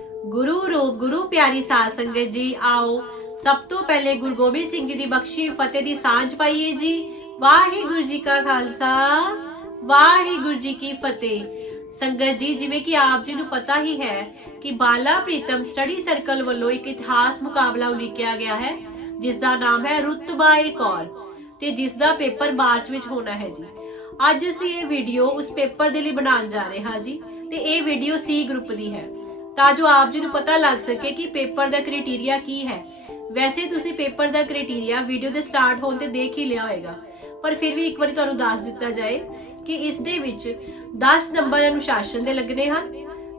ਗੁਰੂ ਰੂਪ, ਗੁਰੂ ਪਿਆਰੀ ਸਾਧ ਸੰਗਤ ਜੀ, ਆਓ ਸਭ ਤੋਂ ਪਹਿਲੇ ਗੁਰੂ ਗੋਬਿੰਦ ਸਿੰਘ ਜੀ ਦੀ ਬਖਸ਼ੀ ਫਤਿਹ ਦੀ ਸਾਂਝ ਪਾਈਏ ਜੀ। ਵਾਹਿਗੁਰੂ ਜੀ ਕਾ ਖਾਲਸਾ, ਵਾਹਿਗੁਰੂ ਜੀ ਕੀ ਫਤਿਹ। ਸੰਗਤ ਜੀ, ਜਿਵੇਂ ਕਿ ਆਪ ਜੀ ਨੂੰ ਪਤਾ ਹੀ ਹੈ ਕਿ ਬਾਲਾ ਪ੍ਰੀਤਮ ਸਟੱਡੀ ਸਰਕਲ ਵੱਲੋਂ ਇੱਕ ਇਤਿਹਾਸ ਮੁਕਾਬਲਾ ਉਲੀਕਿਆ ਗਿਆ ਹੈ ਜਿਸ ਦਾ ਨਾਮ ਹੈ ਰੁਤਬਾ ਏ ਕੌਰ ਤੇ ਜਿਸ ਦਾ ਪੇਪਰ ਮਾਰਚ ਵਿੱਚ ਹੋਣਾ ਹੈ ਜੀ। ਅੱਜ ਅਸੀਂ ਇਹ ਵੀਡੀਓ ਉਸ ਪੇਪਰ ਦੇ ਲਈ ਬਣਾਉਣ ਜਾ ਰਹੇ ਹਾਂ ਜੀ ਤੇ ਇਹ ਵੀਡੀਓ ਸੀ ਗਰੁੱਪ ਦੀ ਹੈ। ਤਾਂ ਜੋ ਆਪ ਜੀ ਨੂੰ ਪਤਾ ਲੱਗ ਸਕੇ ਕਿ ਪੇਪਰ ਦਾ ਕ੍ਰਾਈਟੇਰੀਆ ਕੀ ਹੈ। ਵੈਸੇ ਤੁਸੀਂ ਪੇਪਰ ਦਾ ਕ੍ਰਾਈਟੇਰੀਆ ਵੀਡੀਓ ਦੇ ਸਟਾਰਟ ਹੋਣ ਤੇ ਦੇਖ ਹੀ ਲਿਆ ਹੋਵੇਗਾ ਪਰ ਫਿਰ ਵੀ ਇੱਕ ਵਾਰੀ ਤੁਹਾਨੂੰ ਦੱਸ ਦਿੱਤਾ ਜਾਏ ਕਿ ਇਸ ਦੇ ਵਿੱਚ 10 ਨੰਬਰ ਅਨੁਸ਼ਾਸਨ ਦੇ ਲੱਗਣੇ ਹਨ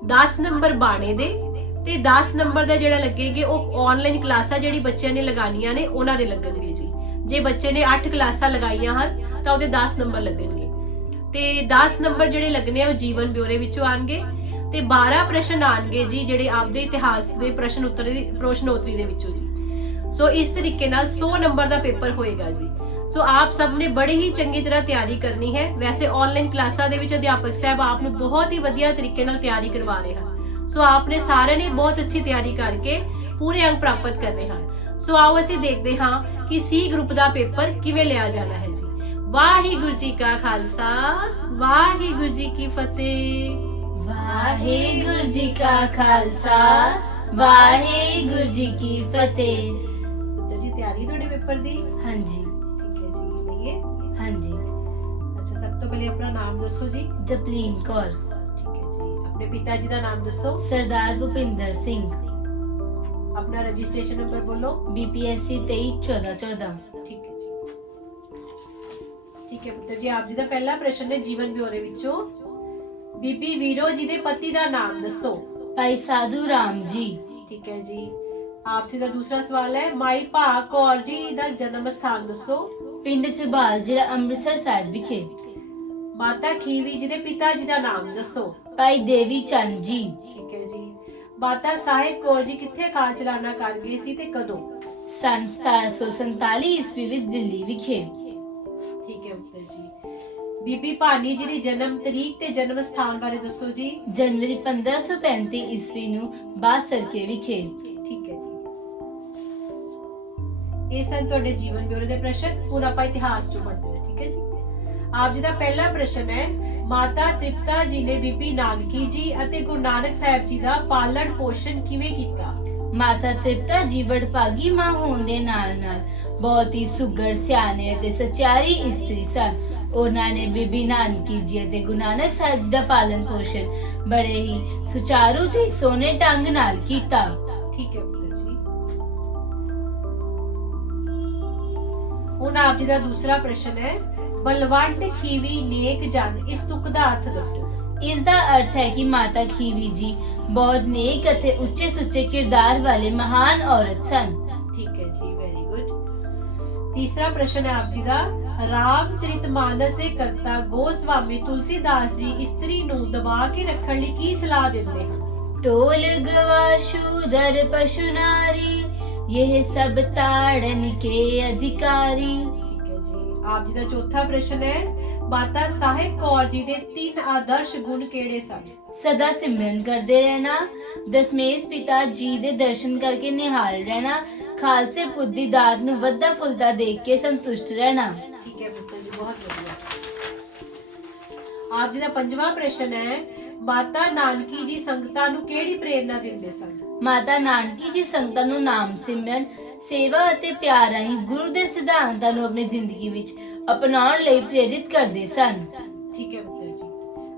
10 ਨੰਬਰ ਬਾਣੇ ਦੇ ਤੇ 10 ਨੰਬਰ ਦਾ ਜਿਹੜਾ ਲੱਗੇਗੇ ਉਹ ਆਨਲਾਈਨ ਕਲਾਸਾਂ ਜਿਹੜੀ ਬੱਚਿਆਂ ਨੇ ਲਗਾਉਣੀਆਂ ਨੇ ਉਹਨਾਂ ਦੇ ਲੱਗਣਗੇ ਜੀ। ਜੇ ਬੱਚੇ ਨੇ 8 ਕਲਾਸਾਂ ਲਗਾਈਆਂ ਹਨ ਤਾਂ ਉਹਦੇ 10 ਨੰਬਰ ਲੱਗਣਗੇ। ਤੇ 10 ਨੰਬਰ ਜਿਹੜੇ ਲੱਗਣੇ ਆ ਉਹ ਜੀਵਨ ਬਿਉਰੇ ਵਿੱਚੋਂ ਆਣਗੇ ਤੇ 12 ਪ੍ਰਸ਼ਨ ਆਣਗੇ ਜੀ, ਜਿਹੜੇ ਆਪਦੇ ਇਤਿਹਾਸ ਦੇ ਪ੍ਰਸ਼ਨ ਉੱਤਰ ਦੀ ਪ੍ਰਸ਼ਨੋਤਰੀ ਦੇ ਵਿੱਚੋਂ ਜੀ। ਸੋ ਇਸ ਤਰੀਕੇ ਨਾਲ 100 ਨੰਬਰ ਦਾ ਪੇਪਰ ਹੋਏਗਾ ਜੀ। ਸੋ ਆਪ ਸਭ ਨੇ ਬੜੀ ਹੀ ਚੰਗੀ ਤਰ੍ਹਾਂ ਤਿਆਰੀ ਕਰਨੀ ਹੈ। ਵੈਸੇ ਆਨਲਾਈਨ ਕਲਾਸਾਂ ਦੇ ਵਿੱਚ ਅਧਿਆਪਕ ਸਾਹਿਬ ਆਪ ਨੂੰ ਬਹੁਤ ਹੀ ਵਧੀਆ ਤਰੀਕੇ ਨਾਲ ਤਿਆਰੀ ਕਰਵਾ ਰਹੇ ਹਨ। ਸੋ ਆਪ ਨੇ ਸਾਰਿਆਂ ਨੇ ਬਹੁਤ ਅੱਛੀ ਤਿਆਰੀ ਕਰਕੇ ਪੂਰੇ ਅੰਕ ਪ੍ਰਾਪਤ ਕਰਨੇ ਹਨ। ਸੋ ਆਓ ਅਸੀਂ ਦੇਖਦੇ ਹਾਂ ਕਿ ਸੀ ਗਰੁੱਪ ਦਾ ਪੇਪਰ ਕਿਵੇਂ ਲਿਆ ਜਾਣਾ ਹੈ ਜੀ। ਵਾਹਿਗੁਰੂ ਜੀ ਕਾ ਖਾਲਸਾ, ਵਾਹਿਗੁਰੂ ਜੀ ਕੀ ਫਤਿਹ। ਵਾਹਿਗੁਰੂ ਜੀ ਕਾ ਖਾਲਸਾ ਵਾਹਿਗੁਰੂ ਜੀ ਕੀ ਫਤਿਹ ਤਾਂ ਜੀ ਤਿਆਰੀ ਤੁਹਾਡੇ ਪੇਪਰ ਦੀ ਹਾਂਜੀ ਠੀਕ ਹੈ ਜੀ ਲਈਏ ਹਾਂਜੀ ਅੱਛਾ ਸਭ ਤੋਂ ਪਹਿਲੇ ਆਪਣਾ ਨਾਮ ਦੱਸੋ ਜੀ ਜਪਲੀਨ ਕੌਰ ਠੀਕ ਹੈ ਜੀ ਆਪਣੇ ਪਿਤਾ ਜੀ ਦਾ ਨਾਮ ਦੱਸੋ ਸਰਦਾਰ ਭੁਪਿੰਦਰ ਸਿੰਘ ਆਪਣਾ ਰਜਿਸਟ੍ਰੇਸ਼ਨ ਨੰਬਰ ਬੋਲੋ ਬੀਪੀਐਸਸੀ 231414 ਠੀਕ ਹੈ ਜੀ ਠੀਕ ਹੈ ਪੁੱਤਰ ਜੀ ਆਪ ਜੀ ਦਾ ਪਹਿਲਾ ਪ੍ਰਸ਼ਨ ਹੈ ਜੀਵਨ ਬਿਉਰੇ ਵਿੱਚੋਂ ਬੀਬੀ ਵੀਰੋ ਜੀ ਦੇ ਪਤੀ ਦਾ ਨਾਮ ਦੱਸੋ। ਭਾਈ ਸਾਧੂ ਰਾਮ ਜੀ। ਠੀਕ ਹੈ ਜੀ। ਆਪ ਜੀ ਦਾ ਦੂਸਰਾ ਸਵਾਲ ਹੈ ਮਾਈ ਭਾਗ ਕੌਰ ਜੀ ਦਾ ਜਨਮ ਸਥਾਨ ਦੱਸੋ। ਪਿੰਡ ਚਬਾਲ ਜ਼ਿਲ੍ਹਾ ਅੰਮ੍ਰਿਤਸਰ ਸਾਹਿਬ ਵਿਖੇ। ਮਾਤਾ ਖੀਵੀ ਜੀ ਦੇ ਪਿਤਾ ਜੀ ਦਾ ਨਾਮ ਦੱਸੋ। ਭਾਈ ਦੇਵੀ ਚੰਦ ਜੀ। ਠੀਕ ਹੈ ਜੀ। ਮਾਤਾ ਸਾਹਿਬ ਕੌਰ ਜੀ ਕਿੱਥੇ ਕਾਰ ਚਲਾਣਾ ਕਰ ਗਏ ਸੀ ਤੇ ਕਦੋਂ? ਸਨ 1747 ਈਸਵੀ ਵਿੱਚ ਦਿੱਲੀ ਵਿਖੇ। ਠੀਕ ਹੈ ਉੱਤਰ ਜੀ। ਬੀਬੀ ਭਾਨੀ ਜੀ ਦੀ ਜਨਮ ਤਰੀਕ ਤੇ ਜਨਮ ਸਥਾਨ ਬਾਰੇ ਦੱਸੋ ਜੀ। ਜਨਵਰੀ 1535 ਈਸਵੀ ਨੂੰ ਬਾਸਰਕੇ ਵਿਖੇ। ਠੀਕ ਹੈ ਜੀ। ਇਹ ਸਨ ਤੁਹਾਡੇ ਜੀਵਨ ਬਿਉਰੇ ਦੇ ਪ੍ਰਸ਼ਨ। ਹੁਣ ਆਪਾਂ ਇਤਿਹਾਸ ਤੋਂ ਪੜ੍ਹਦੇ ਹਾਂ ਠੀਕ ਹੈ ਜੀ। ਆਪ ਜੀ ਦਾ ਪਹਿਲਾ ਪ੍ਰਸ਼ਨ ਹੈ ਮਾਤਾ ਤ੍ਰਿਪਤਾ ਜੀ ਨੇ ਬੀਬੀ ਨਾਨਕੀ ਜੀ ਅਤੇ ਗੁਰੂ ਨਾਨਕ ਸਾਹਿਬ ਜੀ ਦਾ ਪਾਲਣ ਪੋਸ਼ਣ ਕਿਵੇਂ ਕੀਤਾ? ਮਾਤਾ ਤ੍ਰਿਪਤਾ ਜੀ ਵਡਭਾਗੀ ਮਾਂ ਹੋਣ ਦੇ ਨਾਲ ਨਾਲ ਬਹੁਤ ਹੀ ਸੁਗਰ ਸਿਆਣੇ ਅਤੇ ਸਚਾਰੀ ਇਸਤਰੀ ਸਨ। ਉਹਨਾਂ ਨੇ ਬੀਬੀ ਨਾਨਕੀ ਜੀ ਅਤੇ ਗੁਰੂ ਨਾਨਕ ਸਾਹਿਬ ਜੀ ਦਾ ਪਾਲਣ ਪੋਸ਼ਣ ਬੜੇ ਹੀ ਸੁਚਾਰੂ ਤੇ ਸੋਨੇ ਢੰਗ ਨਾਲ ਕੀਤਾ। ਠੀਕ ਹੈ ਪੁੱਤਰ ਜੀ। ਹੁਣ ਆਪ ਜੀ ਦਾ ਦੂਸਰਾ ਪ੍ਰਸ਼ਨ ਹੈ ਬਲਵੰਡ ਖੀਵੀ ਨੇਕ ਜਨ ਇਸ ਤੁਕ ਦਾ ਅਰਥ ਦੱਸੋ। ਇਸ ਦਾ ਅਰਥ ਹੈ ਕਿ ਮਾਤਾ ਖੀਵੀ ਜੀ ਬਹੁਤ ਨੇਕ ਅਤੇ ਉੱਚੇ ਸੁੱਚੇ ਕਿਰਦਾਰ ਵਾਲੇ ਮਹਾਨ ਔਰਤ ਸਨ। ਠੀਕ ਹੈ ਜੀ ਵੈਰੀ ਗੁੱਡ ਤੀਸਰਾ ਪ੍ਰਸ਼ਨ ਹੈ ਆਪ ਜੀ ਦਾ ਰਾਮਚਰਿਤ ਮਾਨਸ ਦੇ ਕਰਤਾ ਗੋਸਵਾਮੀ ਤੁਲਸੀਦਾਸ ਜੀ ਇਸਤਰੀ ਨੂੰ ਦਬਾ ਕੇ ਰੱਖਣ ਲਈ ਕੀ ਸਲਾਹ ਦਿੰਦੇ ਹਨ? ਟੋਲ ਗਵਾ ਸ਼ੂਦਰ ਪਸ਼ੂ ਇਹ ਸਭ ਤਾੜਨ ਕੇ ਅਧਿਕਾਰੀ। ਆਪ ਜੀ ਦਾ ਚੌਥਾ ਪ੍ਰਸ਼ਨ ਹੈ ਮਾਤਾ ਸਾਹਿਬ ਕੌਰ ਜੀ ਦੇ ਤਿੰਨ ਆਦਰਸ਼ ਗੁਣ ਕਿਹੜੇ ਸਨ? ਸਦਾ ਸਿਮਰਨ ਕਰਦੇ ਰਹਿਣਾ ਦਸਮੇਸ਼ ਪਿਤਾ ਜੀ ਦੇ ਦਰਸ਼ਨ ਕਰਕੇ ਨਿਹਾਲ ਰਹਿਣਾ ਖਾਲਸੇ ਪੁੱਤ ਦੀ ਦਾਤ ਨੂੰ ਵੱਧਾ ਫੁੱਲਦਾ ਦੇਖ ਕੇ ਸੰਤੁਸ਼ਟ ਰਹਿਣਾ। ਠੀਕ ਹੈ ਪੁੱਤਰ ਜੀ ਬਹੁਤ ਵਧੀਆ। ਆਪ ਜੀ ਦਾ ਪੰਜਵਾਂ ਪ੍ਰਸ਼ਨ ਹੈ ਮਾਤਾ ਨਾਨਕੀ ਜੀ ਸੰਗਤਾਂ ਨੂੰ ਕਿਹੜੀ ਪ੍ਰੇਰਣਾ ਦਿੰਦੇ ਸਨ? ਮਾਤਾ ਨਾਨਕੀ ਜੀ ਸੰਗਤਾਂ ਨੂੰ ਨਾਮ ਸਿਮਰਨ ਸੇਵਾ ਅਤੇ ਪਿਆਰ ਰਾਹੀਂ ਗੁਰੂ ਦੇ ਸਿਧਾਂਤਾਂ ਨੂੰ ਆਪਣੀ ਜ਼ਿੰਦਗੀ ਵਿੱਚ ਅਪਣਾਉਣ ਲਈ ਪ੍ਰੇਰਿਤ ਕਰਦੇ ਸਨ। ਠੀਕ ਹੈ ਪੁੱਤਰ ਜੀ।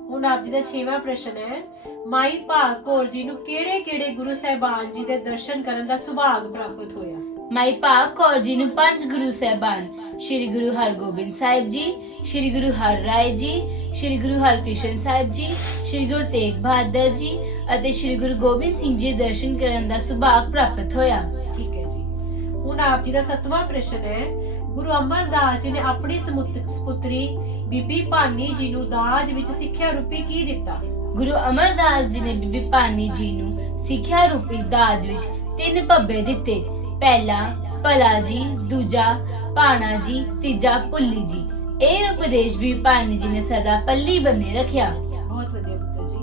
ਹੁਣ ਆਪ ਜੀ ਦਾ ਛੇਵਾਂ ਪ੍ਰਸ਼ਨ ਹੈ ਮਾਈ ਭਾਗ ਕੌਰ ਜੀ ਨੂੰ ਕਿਹੜੇ-ਕਿਹੜੇ ਗੁਰੂ ਸਾਹਿਬਾਨ ਜੀ ਦੇ ਦਰਸ਼ਨ ਕਰਨ ਦਾ ਸੁਭਾਗ ਪ੍ਰਾਪਤ ਹੋਇਆ? ਮਾਈ ਭਾਗ ਕੌਰ ਜੀ ਨੂੰ ਪੰਜ ਗੁਰੂ ਸਾਹਿਬਾਨ ਸ੍ਰੀ ਗੁਰੂ ਹਰਗੋਬਿੰਦ ਸਾਹਿਬ ਜੀ ਸ੍ਰੀ ਗੁਰੂ ਹਰਰਾਏ ਜੀ ਸ੍ਰੀ ਗੁਰੂ ਹਰਕ੍ਰਿਸ਼ਨ ਸਾਹਿਬ ਜੀ ਸ੍ਰੀ ਗੁਰੂ ਤੇਗ ਬਹਾਦਰ ਜੀ ਅਤੇ ਸ੍ਰੀ ਗੁਰੂ ਗੋਬਿੰਦ ਸਿੰਘ ਜੀ ਦਰਸ਼ਨ ਕਰਨ ਦਾ ਸੁਭਾਗ ਪ੍ਰਾਪਤ ਹੋਇਆ। ਠੀਕ ਹੈ ਜੀ। ਹੁਣ ਆਪ ਜੀ ਦਾ ਸੱਤਵਾਂ ਪ੍ਰਸ਼ਨ ਹੈ ਗੁਰੂ ਅਮਰਦਾਸ ਜੀ ਨੇ ਆਪਣੀ ਸਮੁੱਤ- ਸਪੁੱਤਰੀ ਬੀਬੀ ਭਾਨੀ ਜੀ ਨੂੰ ਦਾਜ ਵਿੱਚ ਸਿੱਖਿਆ ਰੂਪੀ ਕੀ ਦਿੱਤਾ? ਗੁਰੂ ਅਮਰਦਾਸ ਜੀ ਨੇ ਬੀਬੀ ਭਾਨੀ ਜੀ ਨੂੰ ਸਿੱਖਿਆ ਰੂਪੀ ਦਾਜ ਵਿੱਚ ਤਿੰਨ ਭੱਬੇ ਦਿੱਤੇ। ਪਹਿਲਾ ਭਲਾ ਜੀ ਦੂਜਾ ਪਾਣਾ ਜੀ ਤੀਜਾ ਪੁੱਲੀ ਜੀ। ਇਹ ਉਪਦੇਸ਼ ਵੀ ਭਾਨੀ ਜੀ ਨੇ ਸਦਾ ਪੱਲੀ ਬੰਨੇ ਰੱਖਿਆ। ਬਹੁਤ ਵਧੀਆ ਪੁੱਤਰ ਜੀ।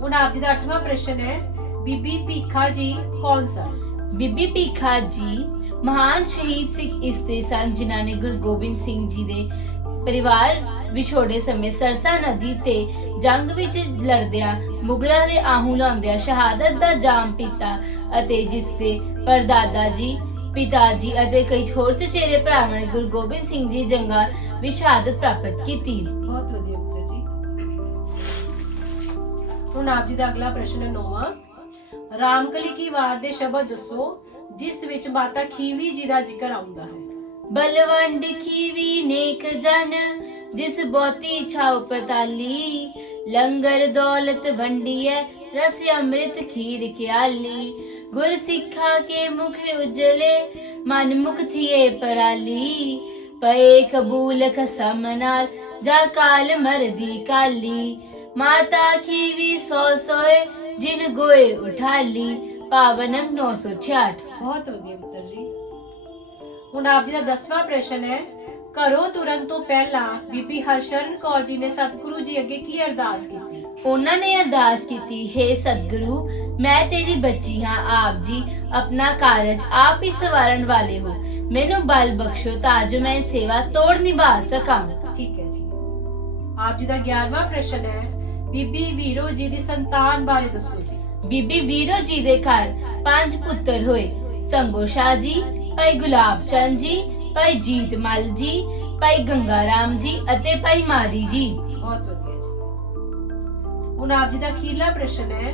ਹੁਣ ਆਪ ਜੀ ਦਾ ਅੱਠਵਾਂ ਪ੍ਰਸ਼ਨ ਹੈ ਬੀਬੀ ਭੀਖਾ ਜੀ ਕੌਣ ਸਨ? ਬੀਬੀ ਭੀਖਾ ਜੀ ਮਹਾਨ ਸ਼ਹੀਦ ਸਿੱਖ ਇਸਤਰੀ ਸਨ ਜਿਨ੍ਹਾਂ ਨੇ ਗੁਰੂ ਗੋਬਿੰਦ ਸਿੰਘ ਜੀ ਦੇ ਪਰਿਵਾਰ ਵਿਛੋੜੇ ਸਮੇਂ ਸਰਸਾ ਨਦੀ ਤੇ ਜੰਗ ਵਿੱਚ ਲੜਦਿਆਂ ਮੁਗਲਾਂ ਦੇ ਆਹੂ ਲਾਉਂਦਿਆਂ ਸ਼ਹਾਦਤ ਦਾ ਜਾਮ ਪੀਤਾ ਅਤੇ ਜਿਸ ਦੇ ਪਰਦਾਦਾ ਜੀ ਪਿਤਾ ਜੀ ਅਤੇ ਕਈ ਹੋਰ ਚਚੇਰੇ ਭਰਾਵਾਂ ਨੇ ਗੁਰੂ ਗੋਬਿੰਦ ਸਿੰਘ ਜੀ ਜੰਗਾਂ ਵਿੱਚ ਸ਼ਹਾਦਤ ਪ੍ਰਾਪਤ ਕੀਤੀ। ਬਹੁਤ ਵਧੀਆ ਪੁੱਤਰ ਜੀ। ਹੁਣ ਆਪ ਜੀ ਦਾ ਅਗਲਾ ਪ੍ਰਸ਼ਨ ਹੈ ਨੌਵਾਂ। ਰਾਮਕਲੀ ਕੀ ਵਾਰ ਦੇ ਸ਼ਬਦ ਦੱਸੋ ਜਿਸ ਵਿੱਚ ਮਾਤਾ ਖੀਵੀ ਜੀ ਦਾ ਜ਼ਿਕਰ ਆਉਂਦਾ ਹੈ? ਬਲਵੰਡ ਖੀਵੀ ਨੇਕ ਜਨ ਜਿਸ ਬਹੁਤੀ ਛਾਉ ਪਤਾਲੀ ਲੰਗਰ ਦੌਲਤ ਵੰਡੀਐ ਰਸ ਅੰਮ੍ਰਿਤ ਖੀਰ ਕਿਆਲੀ ਗੁਰ ਸਿੱਖਾ ਕੇ ਮੁਖ ਉਜਲੇ ਮਨ ਮੁਖ ਥੀਏ ਪਰਾਲੀ ਪਏ ਕਬੂਲ ਕਸਮ ਨਾਲ ਜਾ ਕਾਲ ਮਰਦੀ ਕਾਲੀ ਮਾਤਾ ਖੀਵੀ ਸੋ ਸੋਏ ਜਿਨ ਗੋਏ ਉਠਾਲੀ ਪਾਵਨਮ 966 ਬਹੁਤ ਵਧੀਆ ਪੁੱਤਰ ਜੀ ਹੁਣ ਆਪ ਜੀ ਦਾ ਦਸਵਾਂ ਪ੍ਰਸ਼ਨ ਹੈ ਘਰੋਂ ਤੁਰਨ ਤੋਂ ਪਹਿਲਾਂ ਬੀਬੀ ਹਰਸ਼ਰਨ ਕੌਰ ਜੀ ਨੇ ਸਤਿਗੁਰੂ ਜੀ ਅੱਗੇ ਕੀ ਅਰਦਾਸ ਕੀਤੀ? ਉਹਨਾਂ ਨੇ ਅਰਦਾਸ ਕੀਤੀ ਹੈ ਸਤਿਗੁਰੂ ਮੈਂ ਤੇਰੀ ਬੱਚੀ ਹਾਂ ਆਪ ਜੀ ਆਪਣਾ ਕਾਰਜ ਆਪ ਹੀ ਸਵਾਰਨ ਵਾਲੇ ਹੋ। ਮੈਨੂੰ ਬਲ ਬਖਸ਼ੋ ਤਾਂ ਜੋ ਮੈਂ ਸੇਵਾ ਤੋੜ ਨਿਭਾ ਸਕਾਂ। ਠੀਕ ਹੈ ਜੀ। ਆਪ ਜੀ ਦਾ 11ਵਾਂ ਪ੍ਰਸ਼ਨ ਹੈ ਬੀਬੀ ਵੀਰੋ ਜੀ ਦੀ ਸੰਤਾਨ ਬਾਰੇ ਦੱਸੋ ਜੀ। ਬੀਬੀ ਵੀਰੋ ਜੀ ਦੇ ਘਰ ਪੰਜ ਪੁੱਤਰ ਹੋਏ ਸੰਗੋ ਸ਼ਾਹ ਜੀ ਭਾਈ ਗੁਲਾਬ ਚੰਦ ਜੀ ਭਾਈ ਜੀਤ ਮਲ ਜੀ ਭਾਈ ਗੰਗਾ ਰਾਮ ਜੀ ਅਤੇ ਭਾਈ ਮਾਰੀ ਜੀ। ਬਹੁਤ ਵਧੀਆ ਜੀ। ਹੁਣ ਆਪ ਜੀ ਦਾ ਅਖੀਰਲਾ ਪ੍ਰਸ਼ਨ ਹੈ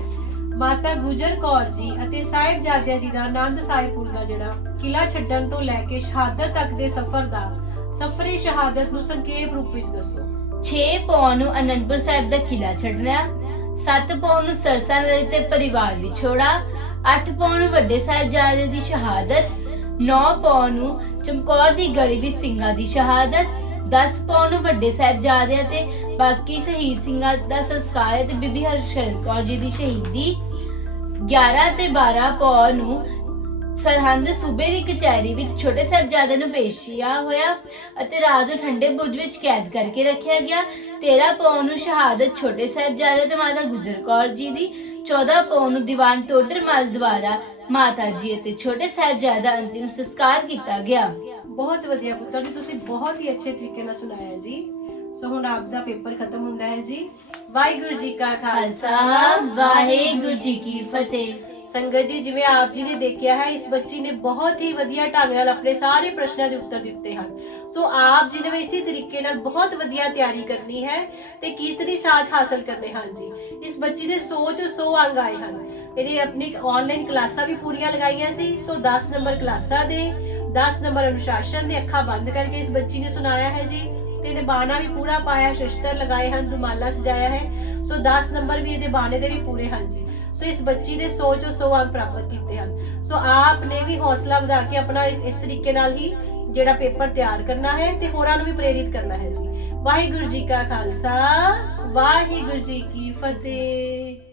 ਮਾਤਾ ਗੁਜਰ ਕੌਰ ਜੀ ਅਤੇ ਸਾਹਿਬਜ਼ਾਦਿਆਂ ਜੀ ਦਾ ਆਨੰਦ ਸਾਹਿਬਪੁਰ ਦਾ ਜਿਹੜਾ ਕਿਲਾ ਛੱਡਣ ਤੋਂ ਲੈ ਕੇ ਸ਼ਹਾਦਤ ਤੱਕ ਦੇ ਸਫ਼ਰ ਦਾ ਸਫ਼ਰੇ ਸ਼ਹਾਦਤ ਨੂੰ ਸੰਖੇਪ ਰੂਪ ਵਿੱਚ ਦੱਸੋ। 6 ਪੌਣ ਨੂੰ ਅਨੰਦਪੁਰ ਸਾਹਿਬ ਦਾ ਕਿਲਾ ਛੱਡਣਾ 7 ਪੌਣ ਨੂੰ ਸਰਸਾ ਨਦੀ ਤੇ ਪਰਿਵਾਰ ਵਿਛੋੜਾ 8 ਪੌਣ ਨੂੰ ਵੱਡੇ ਸਾਹਿਬਜ਼ਾਦੇ ਦੀ ਸ਼ਹਾਦਤ 9 ਪੌਣ ਨੂੰ ਚਮਕੌਰ ਦੀ ਗੜੀ ਵਿੱਚ ਸਿੰਘਾਂ ਦੀ ਸ਼ਹਾਦਤ 10 ਪੌਣ ਨੂੰ ਵੱਡੇ ਸਾਹਿਬਜ਼ਾਦਿਆਂ ਤੇ, ਬਾਕੀ ਸ਼ਹੀਦ ਸਿੰਘਾਂ ਦਾ ਸੰਸਕਾਰ ਤੇ ਬੀਬੀ ਹਰਸ਼ਰਨ ਕੌਰ ਜੀ ਦੀ ਸ਼ਹੀਦੀ 11 ਤੇ 12 ਪੌਣ ਨੂੰ ਸਰਹੰਦ ਸੂਬੇ ਦੀ ਕਚਹਿਰੀ ਵਿੱਚ ਛੋਟੇ ਸਾਹਿਬਜ਼ਾਦੇ ਨੂੰ ਪੇਸ਼ੀਆ ਹੋਇਆ ਅਤੇ ਰਾਤ ਨੂੰ ਠੰਡੇ ਬੁਰਜ ਵਿੱਚ ਕੈਦ ਕਰਕੇ ਰੱਖਿਆ ਗਿਆ। 13 ਪੌਣ ਨੂੰ ਸ਼ਹਾਦਤ ਛੋਟੇ ਸਾਹਿਬਜ਼ਾਦੇ ਤੇ ਮਾਤਾ ਗੁਜਰ ਕੌਰ ਜੀ ਦੀ 14 ਪੌਣ ਨੂੰ ਦੀਵਾਨ ਟੋਡਰ ਮਲ ਦੁਆਰਾ ਮਾਤਾ ਜੀ ਅਤੇ ਛੋਟੇ ਸਾਹਿਬਜ਼ਾਦੇ ਦਾ ਅੰਤਿਮ ਸੰਸਕਾਰ ਕੀਤਾ ਗਿਆ। ਬਹੁਤ ਵਧੀਆ ਪੁੱਤਰ ਜੀ ਤੁਸੀਂ ਬਹੁਤ ਹੀ ਅੱਛੇ ਤਰੀਕੇ ਨਾਲ ਸੁਣਾਇਆ ਜੀ। ਸੋ ਹੁਣ ਆਪ ਦਾ ਪੇਪਰ ਖਤਮ ਹੁੰਦਾ ਹੈ ਜੀ। ਵਾਹਿਗੁਰੂ ਜੀ ਕਾ ਖਾਲਸਾ ਵਾਹਿਗੁਰੂ ਜੀ ਕੀ ਫਤਿਹ। ਸੰਗਤ ਜੀ, ਜਿਵੇਂ ਆਪ ਜੀ ਨੇ ਦੇਖਿਆ ਹੈ, ਇਸ ਬੱਚੀ ਨੇ ਬਹੁਤ ਹੀ ਵਧੀਆ ਢੰਗ ਨਾਲ ਆਪਣੇ ਸਾਰੇ ਪ੍ਰਸ਼ਨਾਂ ਦੇ ਉੱਤਰ ਦਿੱਤੇ ਹਨ। ਸੋ ਆਪ ਜੀ ਨੇ ਇਸੇ ਤਰੀਕੇ ਨਾਲ ਬਹੁਤ ਵਧੀਆ ਤਿਆਰੀ ਕਰਨੀ ਹੈ ਤੇ ਕੀਰਤਨੀ ਸਾਜ਼ ਹਾਸਲ ਕਰਨੇ ਹਨ ਜੀ। ਇਸ ਬੱਚੀ ਦੇ 100 ਚੋਂ 100 ਅੰਕ ਆਏ ਹਨ। ਇਹਦੀ ਆਪਣੀ ਆਨਲਾਈਨ ਕਲਾਸਾਂ ਵੀ ਪੂਰੀਆਂ ਲਗਾਈਆਂ ਸੀ। ਸੋ 10 ਨੰਬਰ ਕਲਾਸਾਂ ਦੇ 10 ਨੰਬਰ ਅਨੁਸ਼ਾਸਨ ਦੇ ਅੱਖਾਂ ਬੰਦ ਕਰਕੇ ਇਸ ਬੱਚੀ ਨੇ ਸੁਣਾਇਆ ਹੈ ਜੀ। ਤੇ ਇਹਦੇ ਬਾਣਾ ਵੀ ਪੂਰਾ ਪਾਇਆ, ਸ਼ਸਤਰ ਲਗਾਏ ਹਨ, ਦੁਮਾਲਾ ਸਜਾਇਆ ਹੈ। ਸੋ 10 ਨੰਬਰ ਵੀ ਇਹਦੇ ਬਾਣੇ ਦੇ ਵੀ ਪੂਰੇ ਹਨ ਜੀ। ਸੋ ਇਸ ਬੱਚੀ ਦੇ 100 ਚੋਂ 100 ਅੰਕ ਪ੍ਰਾਪਤ ਕੀਤੇ ਹਨ। ਸੋ ਆਪ ਨੇ ਵੀ ਹੌਸਲਾ ਵਧਾ ਕੇ ਆਪਣਾ ਇਸ ਤਰੀਕੇ ਨਾਲ ਹੀ ਜਿਹੜਾ ਪੇਪਰ ਤਿਆਰ ਕਰਨਾ ਹੈ ਤੇ ਹੋਰਾਂ ਨੂੰ ਵੀ ਪ੍ਰੇਰਿਤ ਕਰਨਾ ਹੈ ਜੀ। ਵਾਹਿਗੁਰੂ ਜੀ ਕਾ ਖਾਲਸਾ, ਵਾਹਿਗੁਰੂ ਜੀ ਕੀ ਫਤਿਹ।